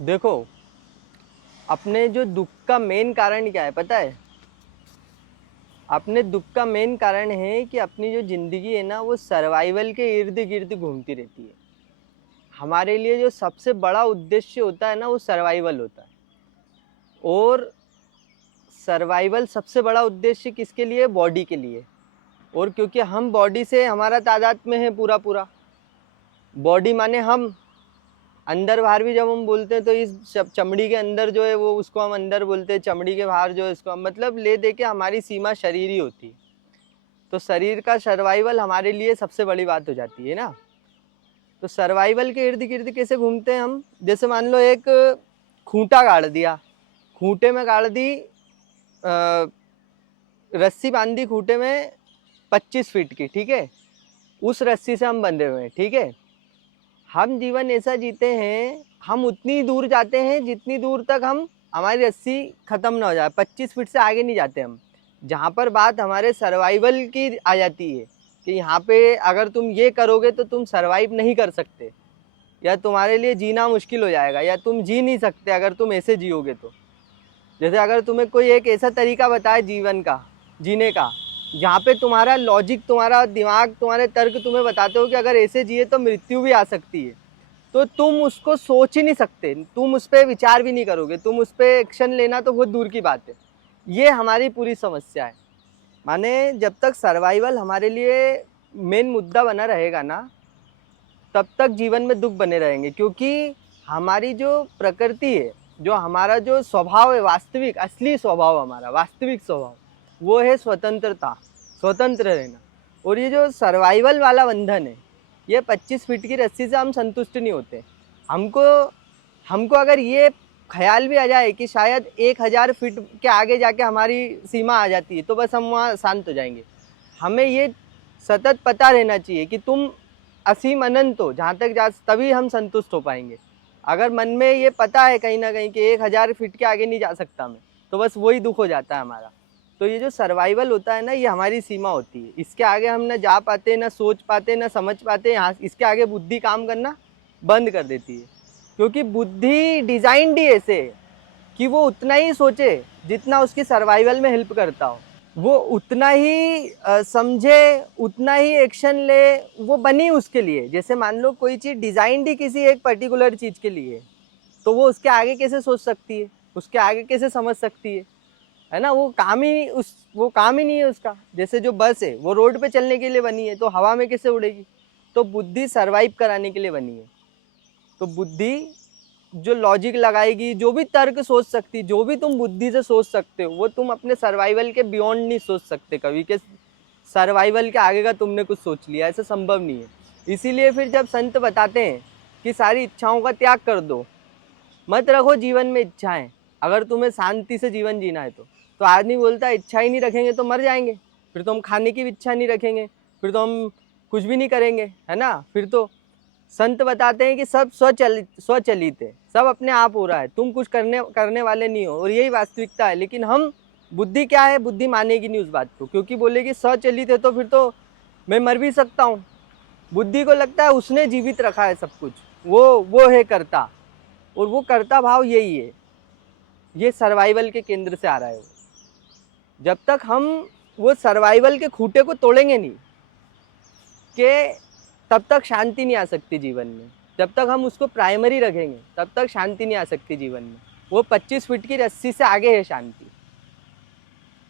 देखो, अपने जो दुख का मेन कारण क्या है पता है? अपने दुख का मेन कारण है कि अपनी जो ज़िंदगी है ना वो सर्वाइवल के इर्द-गिर्द घूमती रहती है। हमारे लिए जो सबसे बड़ा उद्देश्य होता है ना वो सर्वाइवल होता है। और सर्वाइवल सबसे बड़ा उद्देश्य किसके लिए? बॉडी के लिए। और क्योंकि हम बॉडी से हमारा तादाद में है पूरा। बॉडी माने हम, अंदर बाहर भी जब हम बोलते हैं तो इस चमड़ी के अंदर जो है वो उसको हम अंदर बोलते हैं, चमड़ी के बाहर जो है इसको हम मतलब ले दे के हमारी सीमा शरीर ही होती है। तो शरीर का सर्वाइवल हमारे लिए सबसे बड़ी बात हो जाती है ना। तो सर्वाइवल के इर्द गिर्द कैसे घूमते हैं हम? जैसे मान लो एक खूंटा गाड़ दिया, खूंटे में गाड़ दी, रस्सी बांधी खूंटे में 25 फीट की, ठीक है, उस रस्सी से हम बंधे हुए हैं, ठीक है। हम जीवन ऐसा जीते हैं, हम उतनी दूर जाते हैं जितनी दूर तक हम हमारी रस्सी खत्म ना हो जाए। 25 फीट से आगे नहीं जाते हम। जहाँ पर बात हमारे सर्वाइवल की आ जाती है कि यहाँ पे अगर तुम ये करोगे तो तुम सर्वाइव नहीं कर सकते, या तुम्हारे लिए जीना मुश्किल हो जाएगा, या तुम जी नहीं सकते अगर तुम ऐसे जियोगे तो। जैसे अगर तुम्हें कोई एक ऐसा तरीका बताए जीवन का, जीने का, जहाँ पे तुम्हारा लॉजिक, तुम्हारा दिमाग, तुम्हारे तर्क तुम्हें बताते हो कि अगर ऐसे जिए तो मृत्यु भी आ सकती है, तो तुम उसको सोच ही नहीं सकते, तुम उस पर विचार भी नहीं करोगे, तुम उस पर एक्शन लेना तो बहुत दूर की बात है। ये हमारी पूरी समस्या है। माने जब तक सर्वाइवल हमारे लिए मेन मुद्दा बना रहेगा ना, तब तक जीवन में दुख बने रहेंगे। क्योंकि हमारी जो प्रकृति है, जो हमारा जो स्वभाव है, वास्तविक असली स्वभाव, हमारा वास्तविक स्वभाव, वो है स्वतंत्रता, स्वतंत्र रहना। और ये जो सर्वाइवल वाला बंधन है, ये 25 फीट की रस्सी से हम संतुष्ट नहीं होते। हमको हमको अगर ये ख्याल भी आ जाए कि शायद 1000 फीट के आगे जाके हमारी सीमा आ जाती है, तो बस हम वहाँ शांत हो जाएंगे। हमें ये सतत पता रहना चाहिए कि तुम असीम अनंत हो, जहाँ तक जा तभी हम संतुष्ट हो पाएंगे। अगर मन में ये पता है कहीं ना कहीं कि 1000 फीट के आगे नहीं जा सकता मैं, तो बस वही दुख हो जाता है हमारा। तो ये जो सर्वाइवल होता है ना, ये हमारी सीमा होती है। इसके आगे हम ना जा पाते, ना सोच पाते, ना समझ पाते। यहाँ इसके आगे बुद्धि काम करना बंद कर देती है। क्योंकि बुद्धि डिजाइंड ही ऐसे है कि वो उतना ही सोचे जितना उसकी सर्वाइवल में हेल्प करता हो, वो उतना ही समझे, उतना ही एक्शन ले, वो बनी उसके लिए। जैसे मान लो कोई चीज़ डिजाइंड ही किसी एक पर्टिकुलर चीज़ के लिए, तो वो उसके आगे कैसे सोच सकती है, उसके आगे कैसे समझ सकती है ना। वो काम ही नहीं है उसका। जैसे जो बस है वो रोड पे चलने के लिए बनी है, तो हवा में कैसे उड़ेगी? तो बुद्धि सर्वाइव कराने के लिए बनी है। तो बुद्धि जो लॉजिक लगाएगी, जो भी तर्क सोच सकती, जो भी तुम बुद्धि से सोच सकते हो, वो तुम अपने सर्वाइवल के बियॉन्ड नहीं सोच सकते कभी के। सर्वाइवल के आगे का तुमने कुछ सोच लिया, ऐसा संभव नहीं है। इसीलिए फिर जब संत बताते हैं कि सारी इच्छाओं का त्याग कर दो, मत रखो जीवन में इच्छाएं, अगर तुम्हें शांति से जीवन जीना है तो आदमी बोलता है इच्छा ही नहीं रखेंगे तो मर जाएंगे, फिर तो हम खाने की भी इच्छा नहीं रखेंगे, फिर तो हम कुछ भी नहीं करेंगे, है ना। फिर तो संत बताते हैं कि सब स्वचलित है, सब अपने आप हो रहा है, तुम कुछ करने वाले नहीं हो, और यही वास्तविकता है। लेकिन हम, बुद्धि क्या है, बुद्धि मानेगी नहीं उस बात को, क्योंकि बोलेगी स्वचलित है तो फिर तो मैं मर भी सकता हूँ। बुद्धि को लगता है उसने जीवित रखा है सब कुछ, वो है कर्ता, और वो कर्ता भाव यही है, ये सर्वाइवल के केंद्र से आ रहा है वो। जब तक हम वो सर्वाइवल के खूंटे को तोड़ेंगे नहीं कि तब तक शांति नहीं आ सकती जीवन में। जब तक हम उसको प्राइमरी रखेंगे तब तक शांति नहीं आ सकती जीवन में। वो 25 फीट की रस्सी से आगे है शांति।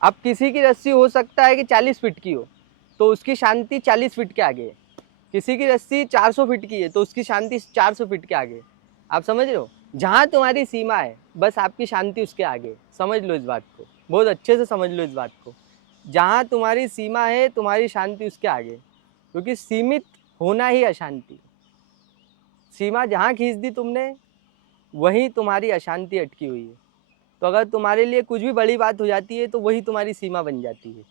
अब किसी की रस्सी हो सकता है कि 40 फीट की हो, तो उसकी शांति 40 फीट के आगे है। किसी की रस्सी 400 फीट की है तो उसकी शांति 400 फीट के आगे है। आप समझ रहे हो? जहाँ तुम्हारी सीमा है बस आपकी शांति उसके आगे है। समझ लो इस बात को, बहुत अच्छे से समझ लो इस बात को। जहाँ तुम्हारी सीमा है तुम्हारी शांति उसके आगे, क्योंकि सीमित होना ही अशांति। सीमा जहाँ खींच दी तुमने, वहीं तुम्हारी अशांति अटकी हुई है। तो अगर तुम्हारे लिए कुछ भी बड़ी बात हो जाती है तो वही तुम्हारी सीमा बन जाती है,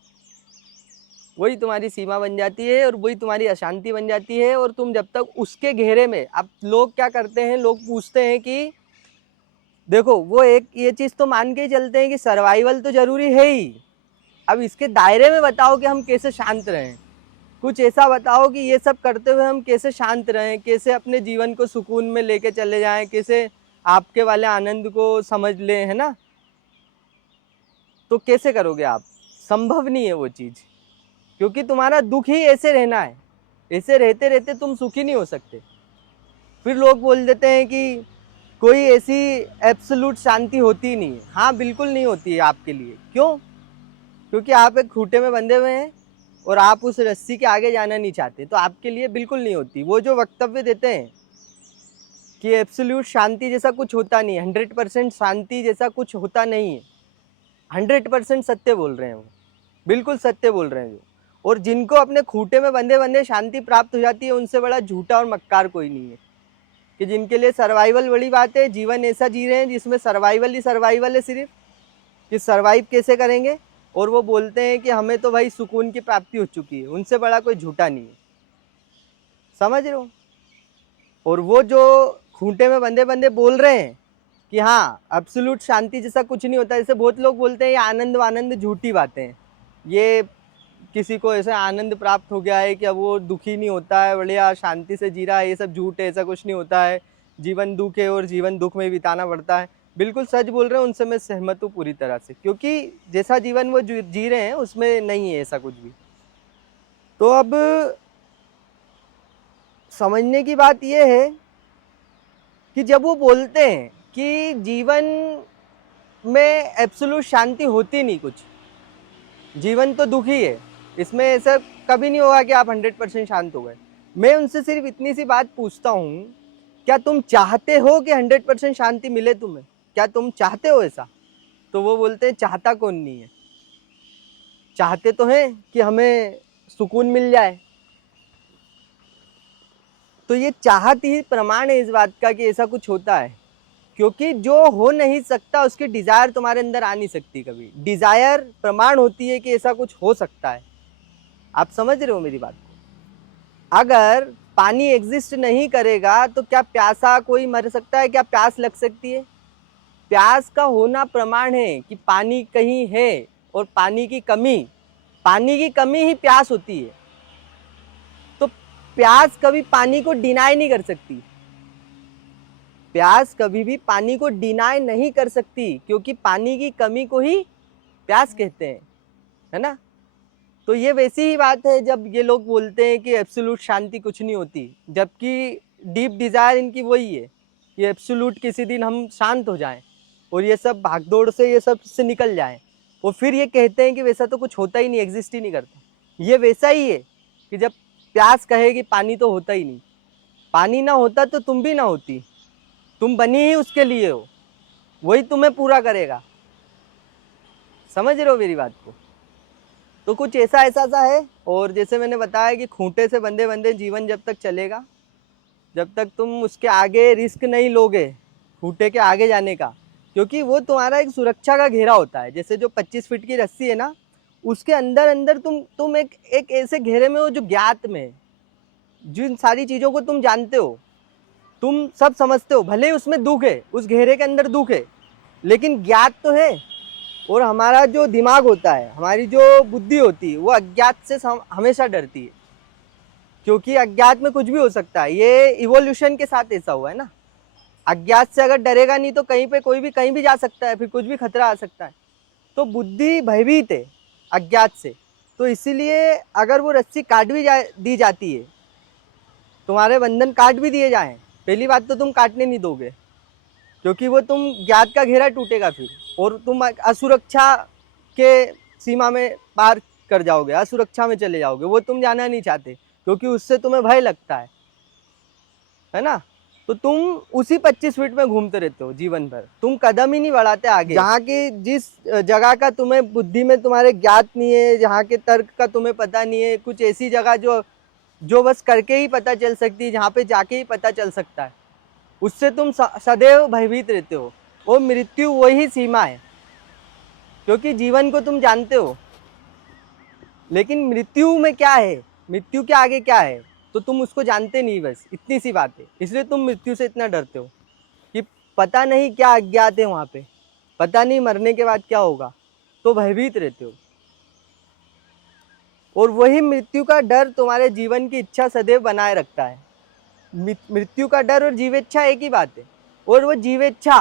वही तुम्हारी सीमा बन जाती है, और वही तुम्हारी अशांति बन जाती है। और तुम जब तक उसके घेरे में, अब लोग क्या करते हैं, लोग पूछते हैं कि देखो वो एक ये चीज़ तो मान के ही चलते हैं कि सर्वाइवल तो जरूरी है ही, अब इसके दायरे में बताओ कि हम कैसे शांत रहें। कुछ ऐसा बताओ कि ये सब करते हुए हम कैसे शांत रहें, कैसे अपने जीवन को सुकून में लेके चले जाएं, कैसे आपके वाले आनंद को समझ ले, है ना, तो कैसे करोगे आप? संभव नहीं है वो चीज़, क्योंकि तुम्हारा दुख ही ऐसे रहना है, ऐसे रहते रहते तुम सुखी नहीं हो सकते। फिर लोग बोल देते हैं कि कोई ऐसी एब्सोल्यूट शांति होती ही नहीं है। हाँ, बिल्कुल नहीं होती है आपके लिए। क्यों? क्योंकि आप एक खूंटे में बंधे हुए हैं और आप उस रस्सी के आगे जाना नहीं चाहते, तो आपके लिए बिल्कुल नहीं होती। वो जो वक्तव्य देते हैं कि एब्सोल्यूट शांति जैसा कुछ होता नहीं है, 100% शांति जैसा कुछ होता नहीं है, 100% सत्य बोल रहे हैं वो, बिल्कुल सत्य बोल रहे हैं जो। और जिनको अपने खूंटे में बंधे बंधे शांति प्राप्त हो जाती है, उनसे बड़ा झूठा और मक्कार कोई नहीं है। कि जिनके लिए सर्वाइवल बड़ी बात है, जीवन ऐसा जी रहे हैं जिसमें सर्वाइवल ही सर्वाइवल है, सिर्फ कि सर्वाइव कैसे करेंगे, और वो बोलते हैं कि हमें तो भाई सुकून की प्राप्ति हो चुकी है, उनसे बड़ा कोई झूठा नहीं है। समझ रहे हो? और वो जो खूंटे में बंधे बंधे बोल रहे हैं कि हाँ एब्सोल्यूट शांति जैसा कुछ नहीं होता, जैसे बहुत लोग बोलते हैं ये आनंद वानंद झूठी बातें हैं, ये किसी को ऐसा आनंद प्राप्त हो गया है कि अब वो दुखी नहीं होता है, बढ़िया शांति से जी रहा है, ये सब झूठ है, ऐसा कुछ नहीं होता है, जीवन दुख है और जीवन दुख में बिताना पड़ता है। बिल्कुल सच बोल रहे हैं, उनसे मैं सहमत हूँ पूरी तरह से, क्योंकि जैसा जीवन वो जी रहे हैं उसमें नहीं है ऐसा कुछ भी। तो अब समझने की बात यह है कि जब वो बोलते हैं कि जीवन में एब्सोल्यूट शांति होती नहीं कुछ, जीवन तो दुखी है, इसमें ऐसा कभी नहीं होगा कि आप 100% शांत हो गए। मैं उनसे सिर्फ इतनी सी बात पूछता हूँ, क्या तुम चाहते हो कि 100% शांति मिले तुम्हें? क्या तुम चाहते हो ऐसा? तो वो बोलते हैं चाहता कौन नहीं है, चाहते तो हैं कि हमें सुकून मिल जाए। तो ये चाहत ही प्रमाण है इस बात का कि ऐसा कुछ होता है, क्योंकि जो हो नहीं सकता उसकी डिजायर तुम्हारे अंदर आ नहीं सकती कभी। डिजायर प्रमाण होती है कि ऐसा कुछ हो सकता है। आप समझ रहे हो मेरी बात? अगर पानी एग्जिस्ट नहीं करेगा तो क्या प्यासा कोई मर सकता है? क्या प्यास लग सकती है? प्यास का होना प्रमाण है कि पानी कहीं है, और पानी की कमी ही प्यास होती है। तो प्यास कभी पानी को डिनाई नहीं कर सकती, प्यास कभी भी पानी को डिनाई नहीं कर सकती, क्योंकि पानी की कमी को ही प्यास कहते हैं, है ना। तो ये वैसी ही बात है जब ये लोग बोलते हैं कि एब्सोल्यूट शांति कुछ नहीं होती, जबकि डीप डिजायर इनकी वही है कि एब्सोल्यूट किसी दिन हम शांत हो जाएं और ये सब भागदौड़ से ये सब से निकल जाएं, और फिर ये कहते हैं कि वैसा तो कुछ होता ही नहीं, एग्जिस्ट ही नहीं करता। ये वैसा ही है कि जब प्यास कहे कि पानी तो होता ही नहीं, पानी ना होता तो तुम भी ना होती, तुम बनी ही उसके लिए हो, वही तुम्हें पूरा करेगा। समझ रहे हो मेरी बात को? तो कुछ ऐसा ऐसा सा है। और जैसे मैंने बताया कि खूंटे से बंधे बंधे जीवन जब तक चलेगा, जब तक तुम उसके आगे रिस्क नहीं लोगे खूंटे के आगे जाने का, क्योंकि वो तुम्हारा एक सुरक्षा का घेरा होता है। जैसे जो 25 फीट की रस्सी है ना, उसके अंदर अंदर तुम एक ऐसे घेरे में हो जो ज्ञात में, जिन सारी चीज़ों को तुम जानते हो, तुम सब समझते हो, भले ही उसमें दुख है, उस घेरे के अंदर दुख है, लेकिन ज्ञात तो है। और हमारा जो दिमाग होता है, हमारी जो बुद्धि होती है, वो अज्ञात से हमेशा डरती है, क्योंकि अज्ञात में कुछ भी हो सकता है। ये इवोल्यूशन के साथ ऐसा हुआ है ना, अज्ञात से अगर डरेगा नहीं तो कहीं पे कोई भी कहीं भी जा सकता है, फिर कुछ भी खतरा आ सकता है। तो बुद्धि भयभीत है अज्ञात से, तो इसीलिए अगर वो रस्सी काट भी दी जाती है, तुम्हारे बंधन काट भी दिए जाएं, पहली बात तो तुम काटने नहीं दोगे, क्योंकि वो तुम ज्ञात का घेरा टूटेगा फिर, और तुम असुरक्षा के सीमा में पार कर जाओगे, असुरक्षा में चले जाओगे, वो तुम जाना नहीं चाहते, क्योंकि उससे तुम्हें भय लगता है ना। तो तुम उसी 25 फीट में घूमते रहते हो जीवन भर, तुम कदम ही नहीं बढ़ाते आगे। जहाँ की जिस जगह का तुम्हें बुद्धि में तुम्हारे ज्ञात नहीं है, जहाँ के तर्क का तुम्हें पता नहीं है, कुछ ऐसी जगह जो बस करके ही पता चल सकती है, जहाँ पे जाके ही पता चल सकता है, उससे तुम सदैव भयभीत रहते हो। वो मृत्यु वही सीमा है, क्योंकि जीवन को तुम जानते हो, लेकिन मृत्यु में क्या है, मृत्यु के आगे क्या है, तो तुम उसको जानते नहीं, बस इतनी सी बात है। इसलिए तुम मृत्यु से इतना डरते हो कि पता नहीं क्या अज्ञात है वहाँ पे, पता नहीं मरने के बाद क्या होगा, तो भयभीत रहते हो। और वही मृत्यु का डर तुम्हारे जीवन की इच्छा सदैव बनाए रखता है। मृत्यु का डर और जीवेच्छा एक ही बात है। और वो जीवेच्छा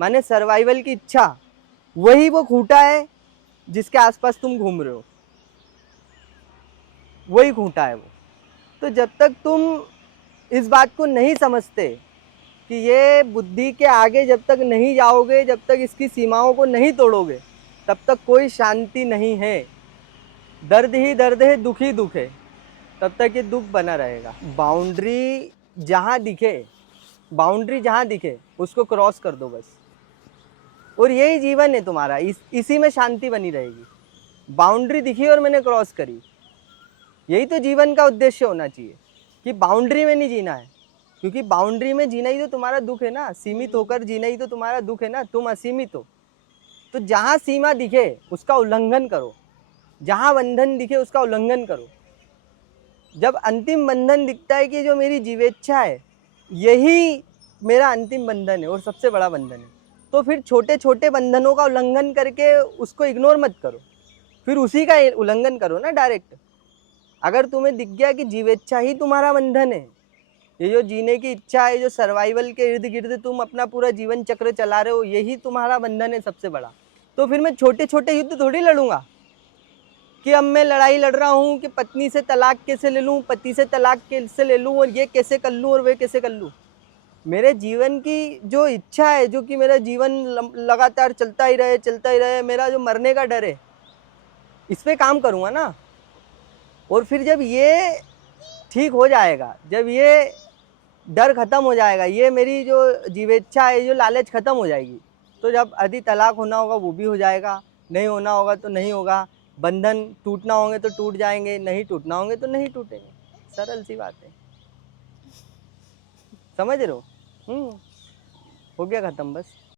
माने सर्वाइवल की इच्छा, वही वो खूंटा है जिसके आसपास तुम घूम रहे हो, वही खूंटा है वो। तो जब तक तुम इस बात को नहीं समझते कि ये बुद्धि के आगे जब तक नहीं जाओगे, जब तक इसकी सीमाओं को नहीं तोड़ोगे, तब तक कोई शांति नहीं है। दर्द ही दर्द है, दुख ही दुख है, तब तक ये दुख बना रहेगा। बाउंड्री जहाँ दिखे, बाउंड्री जहाँ दिखे उसको क्रॉस कर दो बस। और यही जीवन है तुम्हारा, इसी में शांति बनी रहेगी। बाउंड्री दिखी और मैंने क्रॉस करी, यही तो जीवन का उद्देश्य होना चाहिए कि बाउंड्री में नहीं जीना है, क्योंकि बाउंड्री में जीना ही तो तुम्हारा दुख है ना, सीमित होकर जीना ही तो तुम्हारा दुख है ना, तुम असीमित हो। तो जहाँ सीमा दिखे उसका उल्लंघन करो, जहाँ बंधन दिखे उसका उल्लंघन करो। जब अंतिम बंधन दिखता है कि जो मेरी जीवेच्छा है यही मेरा अंतिम बंधन है और सबसे बड़ा बंधन है, तो फिर छोटे छोटे बंधनों का उल्लंघन करके उसको इग्नोर मत करो, फिर उसी का उल्लंघन करो ना डायरेक्ट। अगर तुम्हें दिख गया कि जीवेच्छा ही तुम्हारा बंधन है, ये जो जीने की इच्छा है, जो सर्वाइवल के इर्द गिर्द तुम अपना पूरा जीवन चक्र चला रहे हो, यही तुम्हारा बंधन है सबसे बड़ा, तो फिर मैं छोटे छोटे युद्ध थोड़ी लड़ूंगा कि अब मैं लड़ाई लड़ रहा हूँ कि पत्नी से तलाक कैसे ले लूँ, पति से तलाक कैसे ले लूँ, और ये कैसे कर लूँ और वे कैसे कर लूँ। मेरे जीवन की जो इच्छा है, जो कि मेरा जीवन लगातार चलता ही रहे, मेरा जो मरने का डर है, इस पे काम करूँगा ना। और फिर जब ये ठीक हो जाएगा, जब ये डर खत्म हो जाएगा, ये मेरी जो जीवेच्छा है, जो लालच खत्म हो जाएगी, तो जब अधि तलाक होना होगा वो भी हो जाएगा, नहीं होना होगा तो नहीं होगा, बंधन टूटना होंगे तो टूट जाएंगे, नहीं टूटना होंगे तो नहीं टूटेंगे। सरल सी बात है, समझ रहे हो? हो गया खत्म बस।